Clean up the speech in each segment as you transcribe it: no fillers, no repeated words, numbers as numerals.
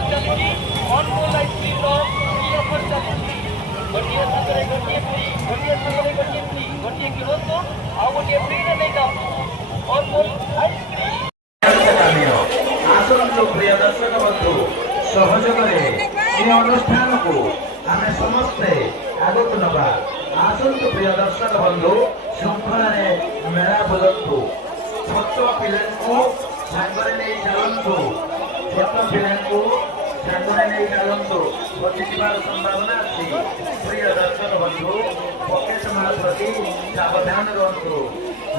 ଅଫର ଚାଲିଛି ଅନମୋଲ ଆଇସ୍କ୍ରିମର free offer ଚାଲିଛି। ଗୋଟିଏ ସାଙ୍ଗରେ ଗୋଟିଏ ଫ୍ରି, ଗୋଟିଏ ସାଙ୍ଗରେ ଗୋଟିଏ ଫ୍ରି, ଗୋଟିଏ କିଣନ୍ତୁ ଆଉ ଗୋଟିଏ ଫ୍ରିରେ ନେଇଯାଆନ୍ତୁ ଅନମୋଲ ଆଇସ୍କ୍ରିମ। ଆସନ୍ତୁ ପ୍ରିୟ ଦର୍ଶକ ବନ୍ଧୁ, ସହଯୋଗରେ ଏ ଅନୁଷ୍ଠାନକୁ ଆମେ ସମସ୍ତେ ଆଗକୁ ନେବା। ଆସନ୍ତୁ ପ୍ରିୟ ଦର୍ଶକ ବନ୍ଧୁ, ଶୃଙ୍ଖଳାରେ ମେଳା ବୁଲନ୍ତୁ, ଛୋଟ ପିଲାଙ୍କୁ ସାଙ୍ଗରେ ନେଇ ଚାଲନ୍ତୁ, ଛୋଟ ପିଲାଙ୍କୁ ସାଙ୍ଗରେ ନେଇ ଚାଲନ୍ତୁ, ପଚିଯିବାର ସମ୍ଭାବନା ଅଛି। ପ୍ରିୟ ଦର୍ଶକ ବନ୍ଧୁ, ପକେଟ ମାଲ ପ୍ରତି ସାବଧାନ ରୁହନ୍ତୁ,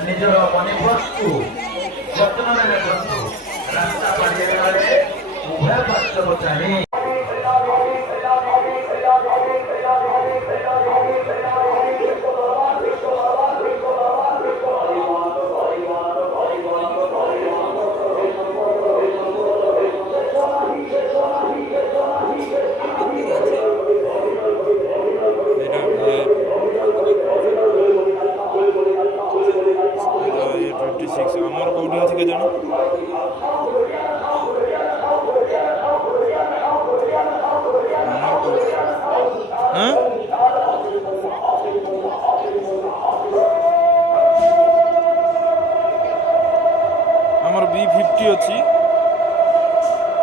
ନିଜର ମନି ପର୍ସକୁ ଯତ୍ନରେ ରଖନ୍ତୁ। ରାସ୍ତା ପାଣିରେ ବେଳେ ଉଭୟ ପାର୍ଶ୍ୱକୁ ଚାହିଁ আমার কোটি আছে কে জানো হ্যাঁ আমার B50 ଅଛି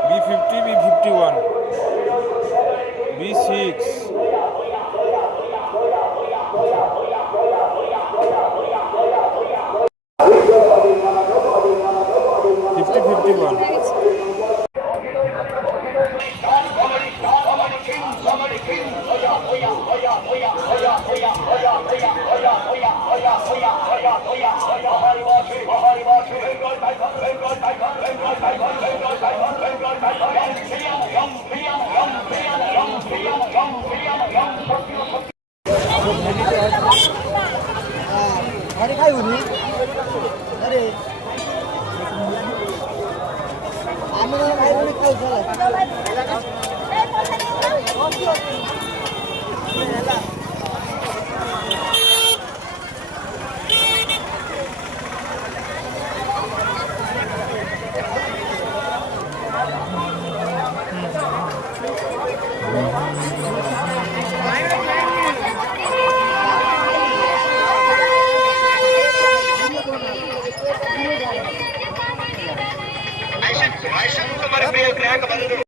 B50 B51 B6 50-51 अरे काय होईल अरे आम्ही काय होईल काय झालं तुम्हारे प्रिय ग्राहक बंधु